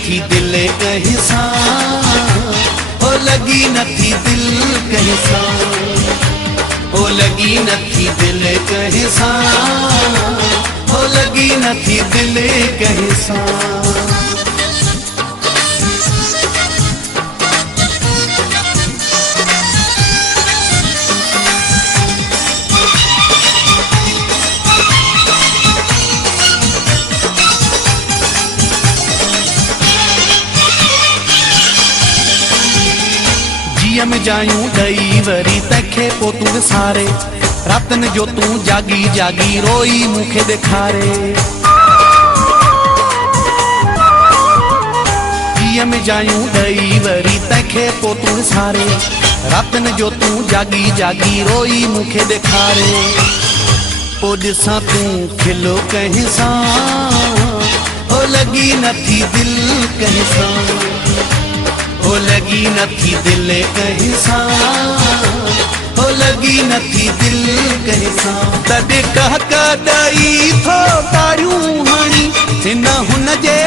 नथी दिल कंहिं सां, हो लगी नथी दिल कंहिं सां, हो लगी नथी दिल कंहिं सां, हो लगी नथी दिल कंहिं सां। में जायूं ॾई वरी तंहिंखे पोइ तूं विसारे, रातनि जो तूं जागी जागी रोई मूंखे ॾेखारे। जीअं में जायूं ॾई वरी तंहिंखे पोइ तूं विसारे, रातनि जो तूं जागी जागी रोई मूंखे ॾेखारे। पोइ ॾिसां तूं खिलो कंहिं सां, हो लगी नथी दिल कंहिं सां, हो लगी नथी दिल कंहिं सां, हो लगी नथी दिल कंहिं सां। तॾहिं कह कॾई थो तारियूं हणी, हिन हुन जे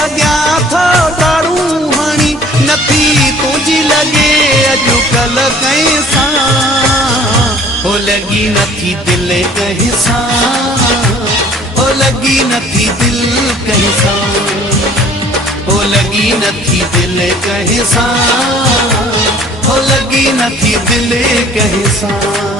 अॻियां थो तारूं हणी। नथी तुंहिंजी लॻे अॼुकल्ह कंहिं सां, हो लगी नथी दिल कंहिं सां, हो लगी नथी दिल कंहिं सां, हो लगी नथी दिल कंहिं सां, हो लगी नथी दिल कंहिं सां।